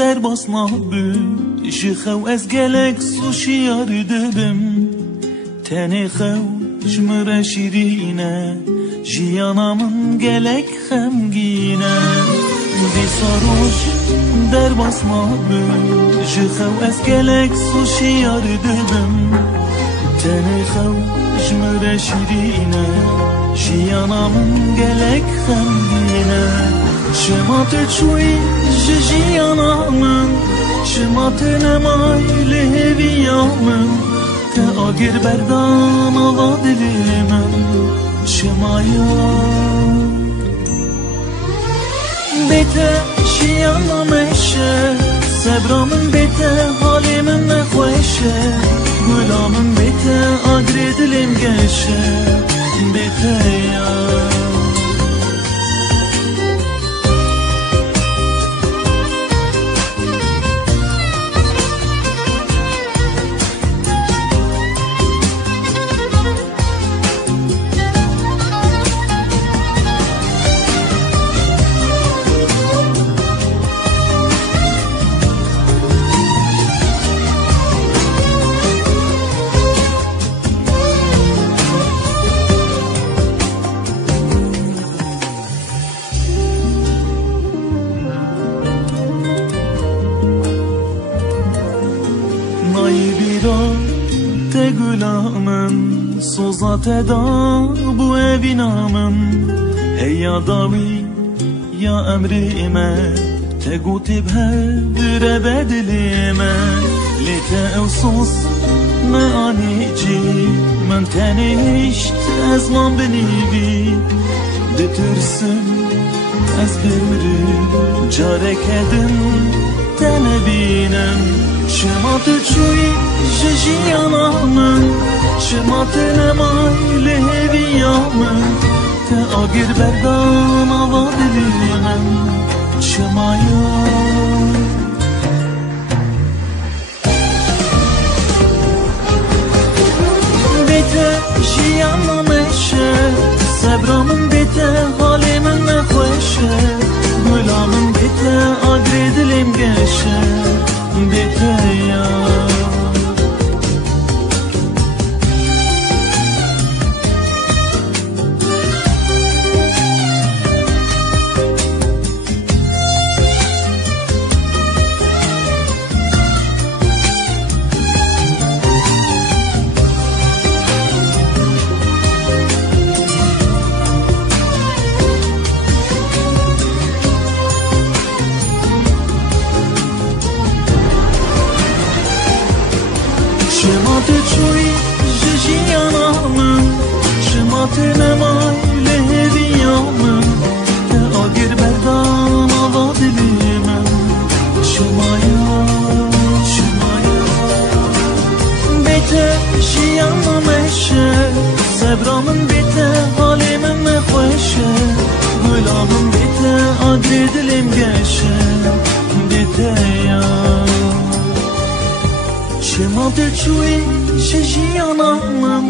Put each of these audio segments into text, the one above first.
در باسنا بو جخو از گلک سوشیار دبم تنی خو جمره شیرینه جیانامن گلک خمگینه دی ساروش در باسنا بو جخو از گلک سوشیار دبم تنی خو جمره شیرینه جیانامن گلک خمگینه شما تچوی جیانامن شما تنمای لهویامن تا آگر بردان آوا دلی من شما یا بیته جیانامشه صبرامن بیته حالی من نخوشه گلامن بیته آگر دلیم گشه بیته یا te gülamın sozat eda bu evinamın ey ya davi ya emrime te gutib hedre bedlime lite evsos me anici men tenişt ezman benivi detirsin ez biri carek edin tenebinem شما تچوی جیانامن شما تنمای لهویامن تا آگر بردان آوا دلی من شما یا بیته جیانامشه صبرامن بیته حالی من نخوشه گلامن بیته آگر دلیم گشه بیته یا شما تچوی جیانامن شما تنمای لهویامن تا آگر بردان آوا دلی من شما یا بیته جیانامشه صبرامن بیته حالی من نخوشه گلامن بیته آگر دلیم گشه بیته یا شما تچوی جیانامن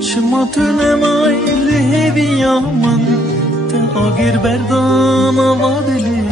شما تنمای لهویامن تا آگر بردان آوا دلی